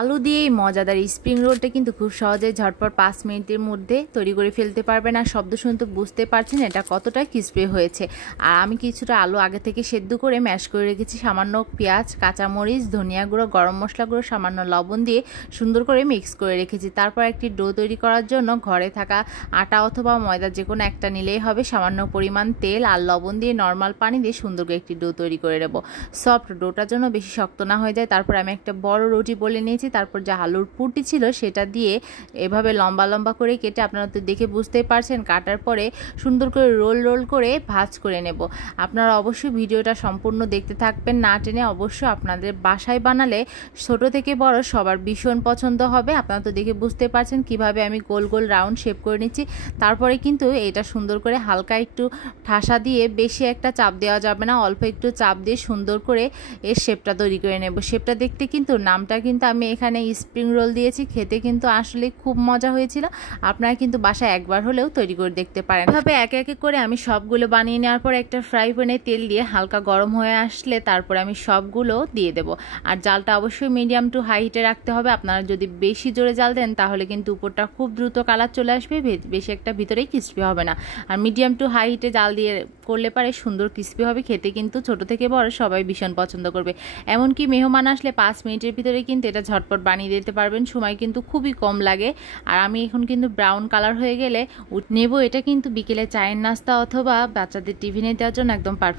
আলু দিয়ে এই মজাদার স্প্রিং রোলটা কিন্তু খুব সহজেই ঝটপট 5 মিনিটের মধ্যে তৈরি করে ফেলতে পারবেন। আর শব্দ শুনতে বুঝতে পারছেন এটা কতটা ক্রিস্পি হয়েছে। আর আমি কিছুটা আলু আগে থেকে সেদ্ধ করে ম্যাশ করে রেখেছি। সামান্য পেঁয়াজ, কাঁচামরিচ, ধনিয়া গুঁড়ো, গরম মশলা গুঁড়ো, সামান্য লবণ দিয়ে সুন্দর করে মিক্স করে রেখেছি। তারপর একটি ডো তৈরি করার জন্য ঘরে থাকা আটা অথবা ময়দা যে কোনো একটা নিলেই হবে। সামান্য পরিমাণ তেল আর লবণ দিয়ে নর্মাল পানি দিয়ে সুন্দর করে একটি ডো তৈরি করে নেব। সফট ডোটার জন্য বেশি শক্ত না হয়ে যায়। তারপর আমি একটা বড় রুটি বলে নিয়েছি। তারপর যে আলুর পুরটি ছিল সেটা দিয়ে এভাবে লম্বা লম্বা করে কেটে, আপনারা তো দেখে বুঝতেই পারছেন, কাটার পরে সুন্দর করে রোল রোল করে ভাজ করে নেব। আপনারা অবশ্যই ভিডিওটা সম্পূর্ণ দেখতে থাকবেন, না টেনে। অবশ্যই আপনাদের বাসায় বানালে ছোট থেকে বড় সবার ভীষণ পছন্দ হবে। আপনারা তো দেখে বুঝতে পারছেন কিভাবে আমি গোল গোল রাউন্ড শেপ করে নিচ্ছি। তারপরে কিন্তু এটা সুন্দর করে হালকা একটু ঠাসা দিয়ে, বেশি একটা চাপ দেওয়া যাবে না, অল্প একটু চাপ দিয়ে সুন্দর করে এর শেপটা তৈরি করে নেব। শেপটা দেখতে কিন্তু, নামটা কিন্তু আমি এখানে স্প্রিং রোল দিয়েছি। খেতে কিন্তু আসলে খুব মজা হয়েছিল। আপনারা কিন্তু বাসায় একবার হলেও তৈরি করে দেখতে পারেন। এভাবে একে একে করে আমি সবগুলো বানিয়ে নেওয়ার পর একটা ফ্রাই প্যানে তেল দিয়ে হালকা গরম হয়ে আসলে তারপরে আমি সবগুলো দিয়ে দেব। আর জালটা অবশ্যই মিডিয়াম টু হাই হিটে রাখতে হবে। আপনারা যদি বেশি জোরে জাল দেন তাহলে কিন্তু উপরটা খুব দ্রুত কালার চলে আসবে, বেশি একটা ভিতরেই ক্রিস্পি হবে না। আর মিডিয়াম টু হাই হিটে জাল দিয়ে করলে পারে সুন্দর ক্রিস্পি হবে। খেতে কিন্তু ছোট থেকে বড় সবাই ভীষণ পছন্দ করবে। এমনকি মেহমান আসলে 5 মিনিটের ভিতরে কিন্তু এটা ঝটপট বানিয়ে দিতে পারবেন। সময় কিন্তু খুবই কম লাগে। আর আমি এখন কিন্তু ব্রাউন কালার হয়ে গেলে নেব। এটা কিন্তু বিকেলে চায়ের নাস্তা অথবা বাচ্চাদের টিফিনে দেওয়ার জন্য একদম পারফেক্ট।